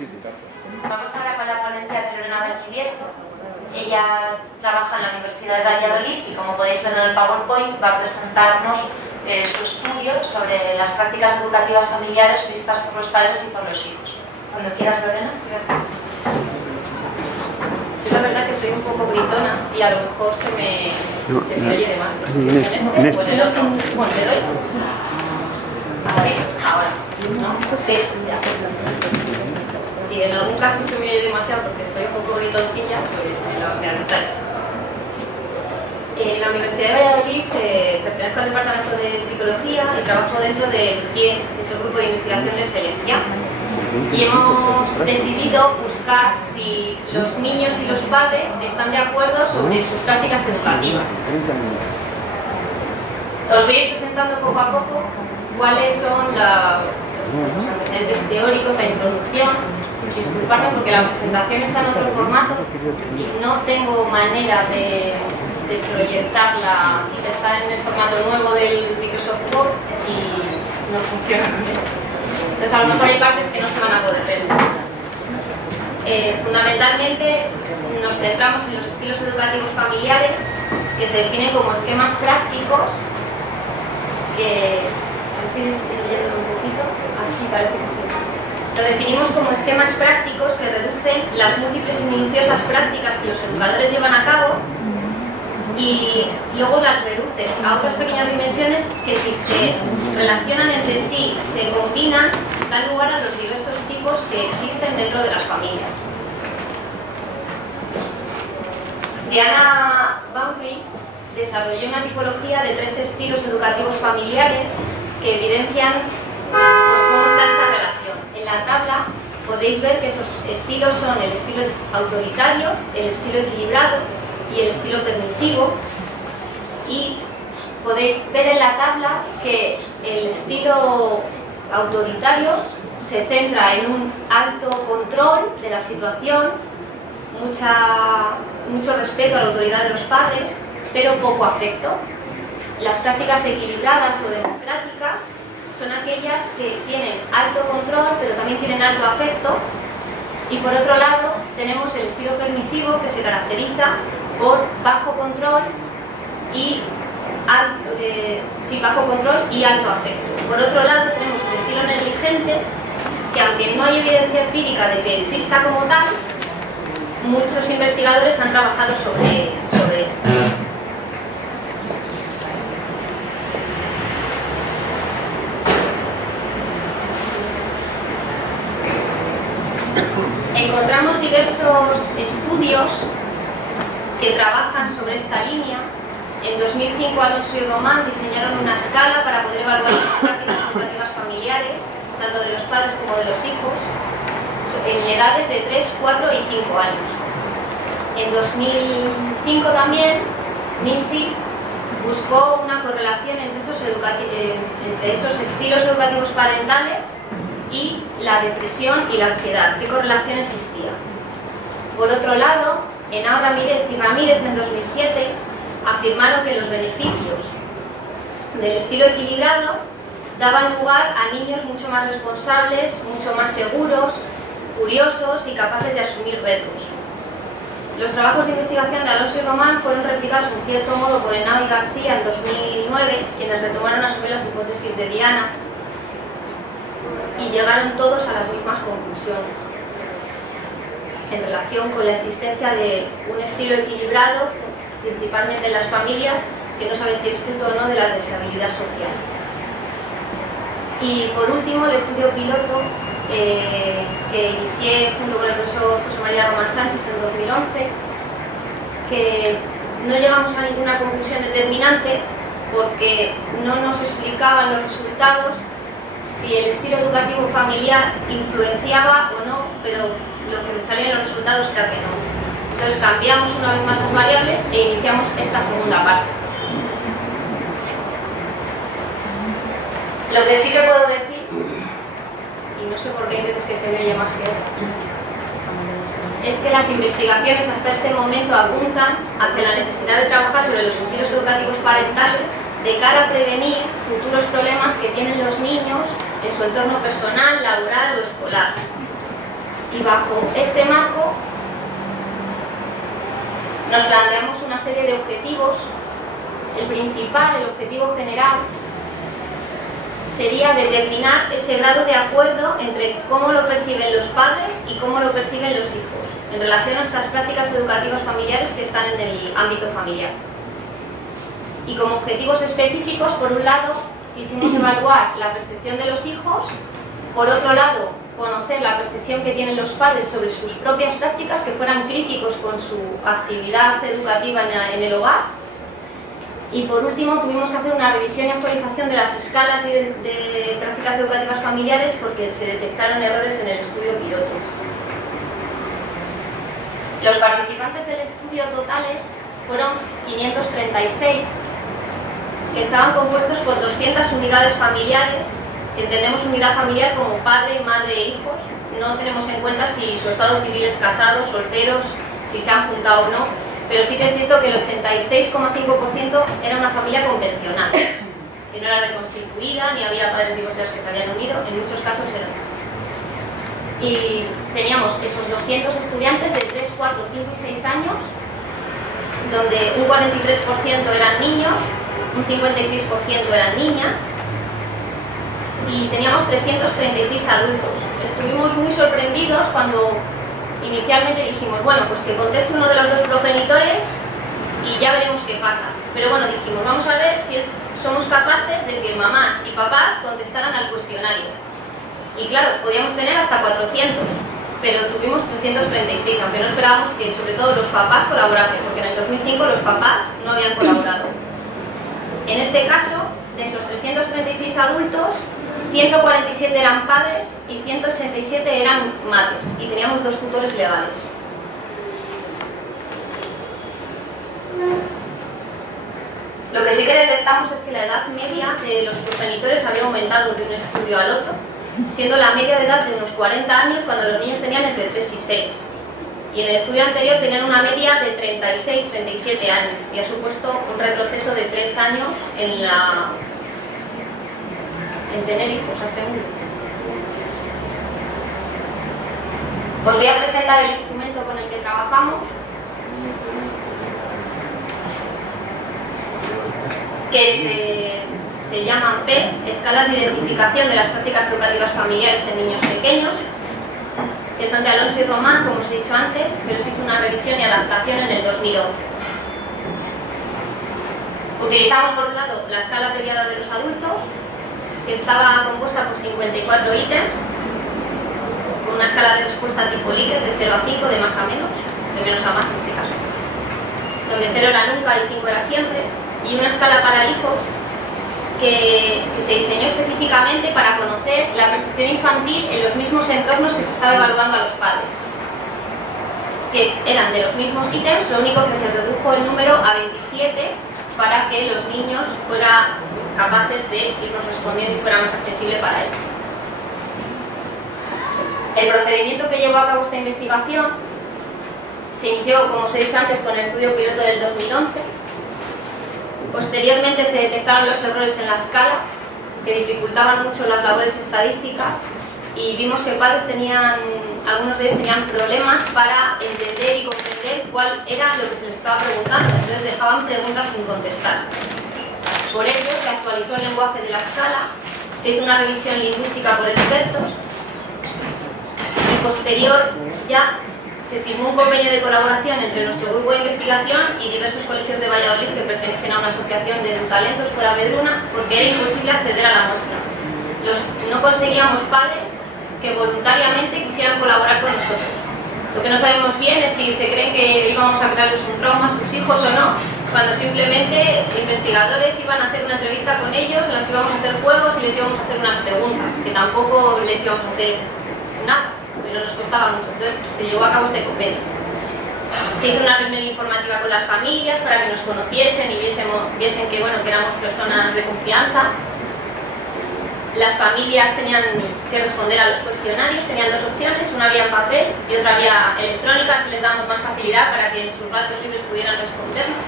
Vamos ahora con la ponencia de Lorena Valdivieso. Ella trabaja en la Universidad de Valladolid y, como podéis ver en el PowerPoint, va a presentarnos su estudio sobre las prácticas educativas familiares vistas por los padres y por los hijos. Cuando quieras, Lorena. Yo la verdad que soy un poco gritona y a lo mejor se me oye de más. No sé si es en este o en el otro. Bueno, le doy. Ahora. ¿No? Sí, ya. Si en algún caso se me oye demasiado porque soy un poco gritoncilla, pues me avisáis. En la Universidad de Valladolid pertenezco al Departamento de Psicología y trabajo dentro del GIE, que es el Grupo de Investigación de Excelencia. Y hemos decidido buscar si los niños y los padres están de acuerdo sobre sus prácticas educativas. Os voy a ir presentando poco a poco cuáles son los antecedentes teóricos, la introducción. Disculpadme porque la presentación está en otro formato y no tengo manera de proyectarla. Está en el formato nuevo del Microsoft Word y no funciona con esto. Entonces, a lo mejor hay partes que no se van a poder ver. Fundamentalmente nos centramos en los estilos educativos familiares, que se definen como esquemas prácticos que ¿sigues leyéndolo un poquito? Así parece que sí. Lo definimos como esquemas prácticos que reducen las múltiples y minuciosas prácticas que los educadores llevan a cabo y luego las reduces a otras pequeñas dimensiones que, si se relacionan entre sí, se combinan, dan lugar a los diversos tipos que existen dentro de las familias. Diana Baumbry desarrolló una tipología de 3 estilos educativos familiares que evidencian pues, cómo está esta relación. En la tabla podéis ver que esos estilos son el estilo autoritario, el estilo equilibrado y el estilo permisivo, y podéis ver en la tabla que el estilo autoritario se centra en un alto control de la situación, mucho respeto a la autoridad de los padres, pero poco afecto. Las prácticas equilibradas o democráticas son aquellas que tienen alto control, pero también tienen alto afecto. Y por otro lado, tenemos el estilo permisivo, que se caracteriza por bajo control y alto afecto. Por otro lado, tenemos el estilo negligente, que aunque no hay evidencia empírica de que exista como tal, muchos investigadores han trabajado sobre él. Encontramos diversos estudios que trabajan sobre esta línea. En 2005, Alonso y Román diseñaron una escala para poder evaluar las prácticas educativas familiares, tanto de los padres como de los hijos, en edades de 3, 4 y 5 años. En 2005 también, Mincy buscó una correlación entre esos estilos educativos parentales y la depresión y la ansiedad. ¿Qué correlación existía? Por otro lado, Henao Ramírez y Ramírez en 2007 afirmaron que los beneficios del estilo equilibrado daban lugar a niños mucho más responsables, mucho más seguros, curiosos y capaces de asumir retos. Los trabajos de investigación de Alonso y Román fueron replicados en cierto modo por Henao y García en 2009, quienes retomaron a su vez las hipótesis de Diana, y llegaron todos a las mismas conclusiones en relación con la existencia de un estilo equilibrado, principalmente en las familias, que no sabe si es fruto o no de la deshabilidad social. Y por último, el estudio piloto que inicié junto con el profesor José María Román Sánchez en 2011, que no llegamos a ninguna conclusión determinante porque no nos explicaban los resultados si el estilo educativo familiar influenciaba o no, pero lo que me salía en los resultados era que no. Entonces cambiamos una vez más las variables e iniciamos esta segunda parte. Lo que sí que puedo decir, y no sé por qué hay veces que se me oye más que otras, es que las investigaciones hasta este momento apuntan hacia la necesidad de trabajar sobre los estilos educativos parentales de cara a prevenir futuros problemas que tienen los niños en su entorno personal, laboral o escolar. Y bajo este marco nos planteamos una serie de objetivos. El principal, el objetivo general, sería determinar ese grado de acuerdo entre cómo lo perciben los padres y cómo lo perciben los hijos en relación a esas prácticas educativas familiares que están en el ámbito familiar. Y como objetivos específicos, por un lado, quisimos evaluar la percepción de los hijos, por otro lado, conocer la percepción que tienen los padres sobre sus propias prácticas, que fueran críticos con su actividad educativa en el hogar. Y por último tuvimos que hacer una revisión y actualización de las escalas de prácticas educativas familiares porque se detectaron errores en el estudio piloto. Los participantes del estudio totales fueron 536, que estaban compuestos por 200 unidades familiares, que entendemos unidad familiar como padre, madre e hijos. No tenemos en cuenta si su estado civil es casados, solteros, si se han juntado o no. Pero sí que es cierto que el 86,5% era una familia convencional, que no era reconstituida, ni había padres divorciados que se habían unido, en muchos casos eran así. Y teníamos esos 200 estudiantes de 3, 4, 5 y 6 años, donde un 43% eran niños, un 56% eran niñas, y teníamos 336 adultos. Estuvimos muy sorprendidos cuando inicialmente dijimos, bueno, pues que conteste uno de los dos progenitores y ya veremos qué pasa. Pero bueno, dijimos, vamos a ver si somos capaces de que mamás y papás contestaran al cuestionario. Y claro, podíamos tener hasta 400, pero tuvimos 336, aunque no esperábamos que sobre todo los papás colaborasen, porque en el 2005 los papás no habían colaborado. En este caso, de esos 336 adultos, 147 eran padres y 187 eran madres, y teníamos 2 tutores legales. Lo que sí que detectamos es que la edad media de los progenitores había aumentado de un estudio al otro, siendo la media de edad de unos 40 años cuando los niños tenían entre 3 y 6. Y en el estudio anterior tenían una media de 36-37 años, y ha supuesto un retroceso de 3 años en tener hijos a este mundo. Os voy a presentar el instrumento con el que trabajamos, que se llaman PEF, Escalas de Identificación de las Prácticas Educativas Familiares en Niños Pequeños, que son de Alonso y Román, como os he dicho antes, pero se hizo una revisión y adaptación en el 2011. Utilizamos por un lado la escala abreviada de los adultos, que estaba compuesta por 54 ítems, con una escala de respuesta tipo Likert de 0 a 5, de más a menos, de menos a más en este caso, donde 0 era nunca y 5 era siempre, y una escala para hijos que se diseñó específicamente para conocer la percepción infantil en los mismos entornos que se estaba evaluando a los padres, que eran de los mismos ítems, lo único que se redujo el número a 27 para que los niños fueran capaces de irnos respondiendo y fuera más accesible para ellos. El procedimiento que llevó a cabo esta investigación se inició, como os he dicho antes, con el estudio piloto del 2011. Posteriormente se detectaron los errores en la escala, que dificultaban mucho las labores estadísticas, y vimos que padres algunos de ellos tenían problemas para entender y comprender cuál era lo que se les estaba preguntando, entonces dejaban preguntas sin contestar. Por ello se actualizó el lenguaje de la escala, se hizo una revisión lingüística por expertos, y posterior ya se firmó un convenio de colaboración entre nuestro grupo de investigación y diversos colegios de Valladolid que pertenecen a una asociación de talentos Escuela Vedruna, porque era imposible acceder a la muestra. No conseguíamos padres que voluntariamente quisieran colaborar con nosotros. Lo que no sabemos bien es si se creen que íbamos a crearles un trauma a sus hijos o no, cuando simplemente investigadores iban a hacer una entrevista con ellos, en las que íbamos a hacer juegos y les íbamos a hacer unas preguntas, que tampoco les íbamos a hacer nada, pero nos costaba mucho. Entonces se llevó a cabo este convenio. Se hizo una reunión informativa con las familias para que nos conociesen y viesen que, bueno, que éramos personas de confianza. Las familias tenían que responder a los cuestionarios, tenían 2 opciones, una vía en papel y otra vía electrónica, si les damos más facilidad para que en sus ratos libres pudieran respondernos.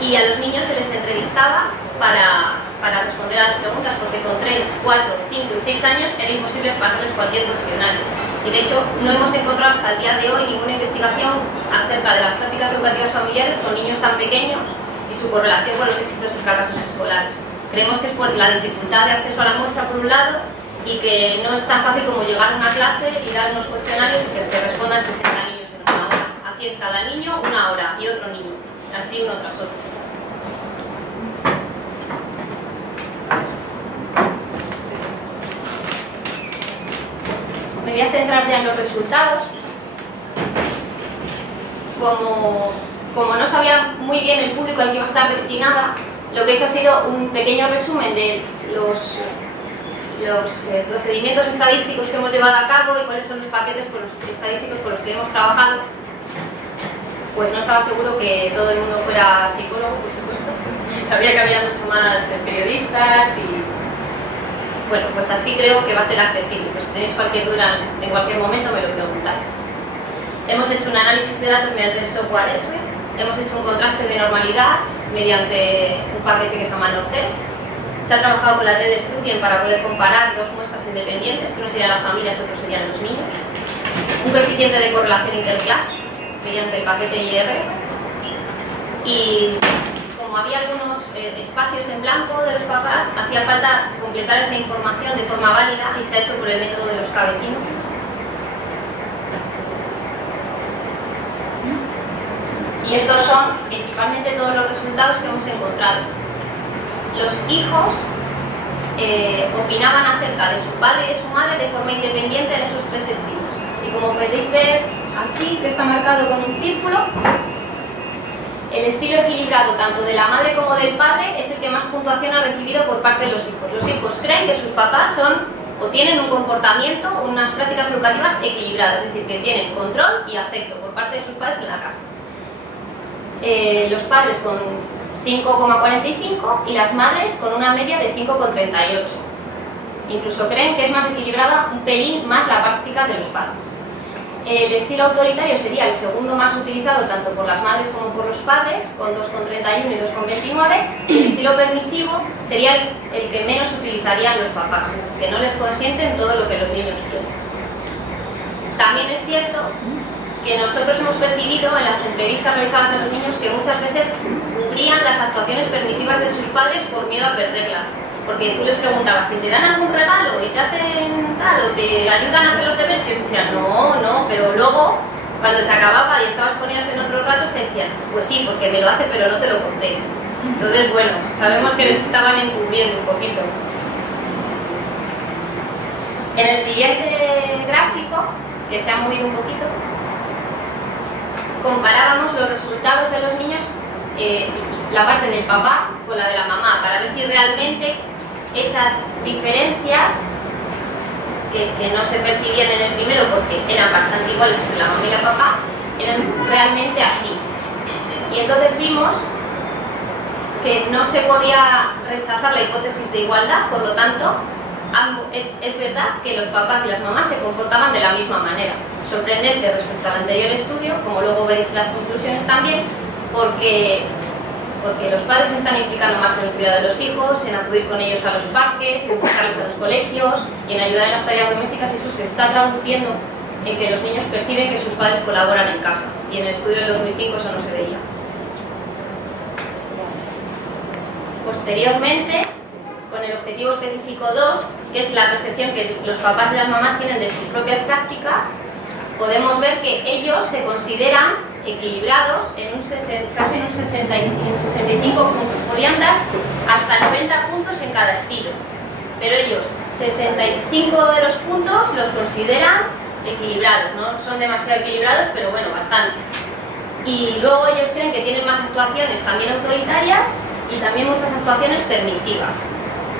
Y a los niños se les entrevistaba para responder a las preguntas, porque con 3, 4, 5 y 6 años era imposible pasarles cualquier cuestionario. Y de hecho no hemos encontrado hasta el día de hoy ninguna investigación acerca de las prácticas educativas familiares con niños tan pequeños y su correlación con los éxitos y fracasos escolares. Creemos que es por la dificultad de acceso a la muestra por un lado y que no es tan fácil como llegar a una clase y dar unos cuestionarios y que te respondan 60 niños en una hora. Aquí es cada niño una hora y otro niño, así uno tras otro. Me voy a centrar ya en los resultados. Como no sabía muy bien el público al que iba a estar destinada, lo que he hecho ha sido un pequeño resumen de los procedimientos estadísticos que hemos llevado a cabo y cuáles son los paquetes estadísticos con los que hemos trabajado. Pues no estaba seguro que todo el mundo fuera psicólogo, por supuesto. Sabía que había mucho más periodistas y... Bueno, pues así creo que va a ser accesible. Pues si tenéis cualquier duda en cualquier momento me lo preguntáis. Hemos hecho un análisis de datos mediante el software R. Hemos hecho un contraste de normalidad mediante un paquete que se llama Nortest. Se ha trabajado con la TED Student para poder comparar dos muestras independientes, que uno serían las familias y otro serían los niños. Un coeficiente de correlación interclass mediante el paquete IR. Y como había algunos espacios en blanco de los papás, hacía falta completar esa información de forma válida y se ha hecho por el método de los cabecinos. Y estos son principalmente todos los resultados que hemos encontrado. Los hijos opinaban acerca de su padre y de su madre de forma independiente en esos tres estilos. Y como podéis ver aquí, que está marcado con un círculo, el estilo equilibrado tanto de la madre como del padre es el que más puntuación ha recibido por parte de los hijos. Los hijos creen que sus papás son o tienen un comportamiento, unas prácticas educativas equilibradas, es decir, que tienen control y afecto por parte de sus padres en la casa. Los padres con 5,45 y las madres con una media de 5,38. Incluso creen que es más equilibrada un pelín más la práctica de los padres. El estilo autoritario sería el segundo más utilizado tanto por las madres como por los padres, con 2,31 y 2,29, y el estilo permisivo sería el que menos utilizarían los papás, que no les consienten todo lo que los niños quieren. También es cierto que nosotros hemos percibido en las entrevistas realizadas a los niños que muchas veces cubrían las actuaciones permisivas de sus padres por miedo a perderlas. Porque tú les preguntabas si te dan algún regalo y te hacen tal o te ayudan a hacer los deberes y ellos decían no, pero luego cuando se acababa y estabas con ellos en otros ratos te decían pues sí, porque me lo hace pero no te lo conté. Entonces bueno, sabemos que les estaban encubriendo un poquito. En el siguiente gráfico, que se ha movido un poquito, comparábamos los resultados de los niños, la parte del papá con la de la mamá, para ver si realmente esas diferencias que no se percibían en el primero porque eran bastante iguales entre la mamá y el papá, eran realmente así. Y entonces vimos que no se podía rechazar la hipótesis de igualdad, por lo tanto, es verdad que los papás y las mamás se comportaban de la misma manera. Sorprendente respecto al anterior estudio, como luego veréis en las conclusiones también, porque los padres se están implicando más en el cuidado de los hijos, en acudir con ellos a los parques, en buscarles a los colegios y en ayudar en las tareas domésticas. Eso se está traduciendo en que los niños perciben que sus padres colaboran en casa, y en el estudio del 2005 eso no se veía. Posteriormente, con el objetivo específico 2, que es la percepción que los papás y las mamás tienen de sus propias prácticas, podemos ver que ellos se consideran equilibrados casi en un 65 puntos. Podían dar hasta 90 puntos en cada estilo, pero ellos 65 de los puntos los consideran equilibrados. No son demasiado equilibrados, pero bueno, bastante. Y luego ellos creen que tienen más actuaciones también autoritarias y también muchas actuaciones permisivas,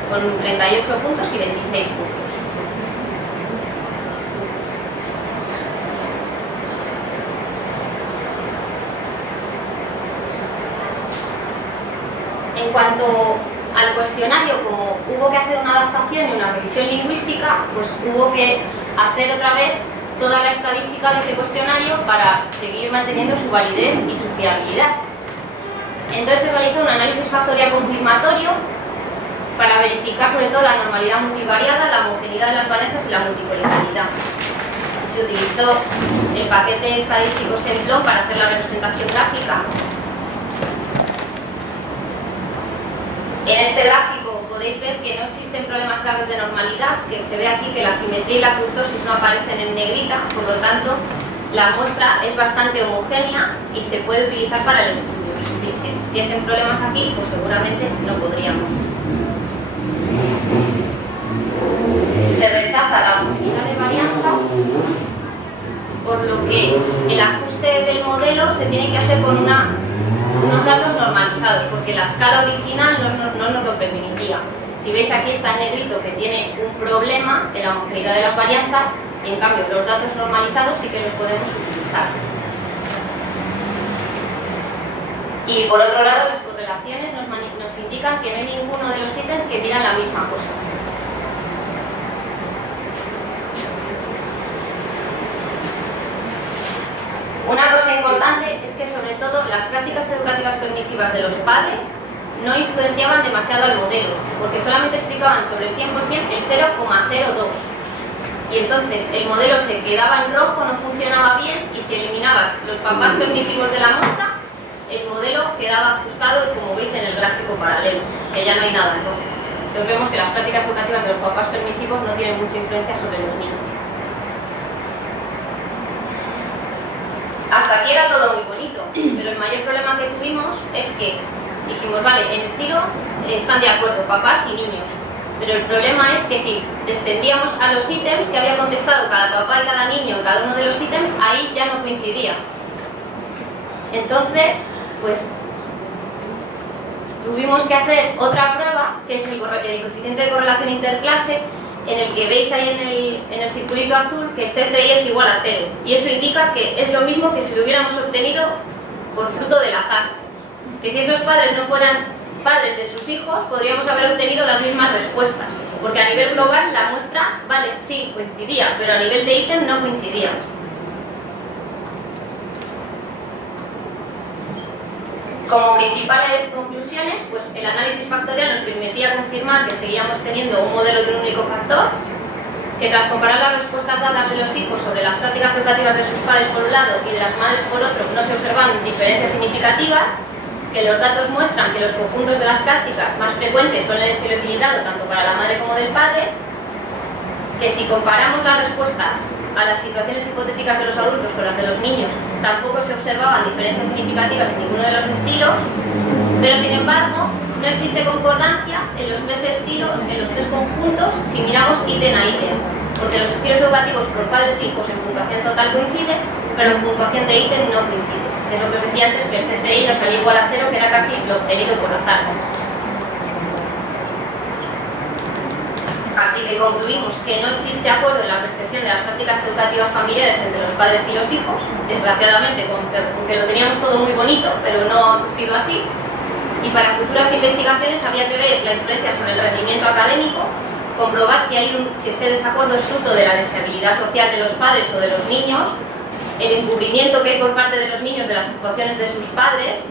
con 38 puntos y 26 puntos. En cuanto al cuestionario, como hubo que hacer una adaptación y una revisión lingüística, pues hubo que hacer otra vez toda la estadística de ese cuestionario para seguir manteniendo su validez y su fiabilidad. Entonces se realizó un análisis factorial confirmatorio para verificar sobre todo la normalidad multivariada, la homogeneidad de las varianzas y la multicolectividad. se utilizó el paquete estadístico Semplon para hacer la representación gráfica. En este gráfico podéis ver que no existen problemas graves de normalidad, que se ve aquí que la simetría y la kurtosis no aparecen en negrita, por lo tanto la muestra es bastante homogénea y se puede utilizar para el estudio. Si existiesen problemas aquí, pues seguramente no podríamos. Se rechaza la homogeneidad de varianzas, por lo que el ajuste del modelo se tiene que hacer con unos datos normalizados, porque la escala original no nos lo permitía. Si veis aquí está en negrito que tiene un problema en la homogeneidad de las varianzas, y en cambio los datos normalizados sí que los podemos utilizar. Y por otro lado, las correlaciones nos indican que no hay ninguno de los ítems que midan la misma cosa. Una cosa importante es que sobre todo las prácticas educativas permisivas de los padres no influenciaban demasiado al modelo, porque solamente explicaban sobre el 100% el 0,02. Y entonces el modelo se quedaba en rojo, no funcionaba bien, y si eliminabas los papás permisivos de la muestra, el modelo quedaba ajustado, como veis en el gráfico paralelo, que ya no hay nada en rojo. Entonces vemos que las prácticas educativas de los papás permisivos no tienen mucha influencia sobre los niños. Hasta aquí era todo muy bonito, pero el mayor problema que tuvimos es que dijimos, vale, en estilo están de acuerdo papás y niños, pero el problema es que si descendíamos a los ítems que había contestado cada papá y cada niño en cada uno de los ítems, ahí ya no coincidía. Entonces, pues tuvimos que hacer otra prueba, que es el coeficiente de correlación interclase, en el que veis ahí en el circulito azul que CCI es igual a 0, y eso indica que es lo mismo que si lo hubiéramos obtenido por fruto del azar, que si esos padres no fueran padres de sus hijos podríamos haber obtenido las mismas respuestas, porque a nivel global la muestra, vale, sí, coincidía, pero a nivel de ítem no coincidía. Como principales conclusiones, pues el análisis factorial nos permitía confirmar que seguíamos teniendo un modelo de un único factor, que tras comparar las respuestas dadas de los hijos sobre las prácticas educativas de sus padres por un lado y de las madres por otro no se observan diferencias significativas, que los datos muestran que los conjuntos de las prácticas más frecuentes son el estilo equilibrado tanto para la madre como del padre, que si comparamos las respuestas a las situaciones hipotéticas de los adultos con las de los niños, tampoco se observaban diferencias significativas en ninguno de los estilos, pero sin embargo no existe concordancia en los tres estilos, en los tres conjuntos, si miramos ítem a ítem, porque los estilos educativos por padres e hijos en puntuación total coinciden, pero en puntuación de ítem no coincide. Es lo que os decía antes, que el CCI nos salía igual a 0, que era casi lo obtenido por azar. Así que concluimos que no existe acuerdo en la percepción de las prácticas educativas familiares entre los padres y los hijos, desgraciadamente, aunque lo teníamos todo muy bonito, pero no ha sido así. Y para futuras investigaciones había que ver la influencia sobre el rendimiento académico, comprobar si ese desacuerdo es fruto de la deseabilidad social de los padres o de los niños, el encubrimiento que hay por parte de los niños de las actuaciones de sus padres,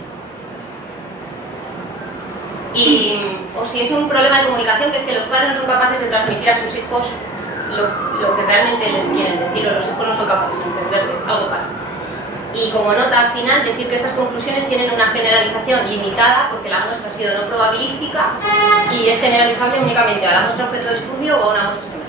o si es un problema de comunicación, que es que los padres no son capaces de transmitir a sus hijos lo que realmente les quieren decir, o los hijos no son capaces de entenderles, algo pasa. Y como nota al final, decir que estas conclusiones tienen una generalización limitada, porque la muestra ha sido no probabilística y es generalizable únicamente a la muestra objeto de estudio o a una muestra semejante.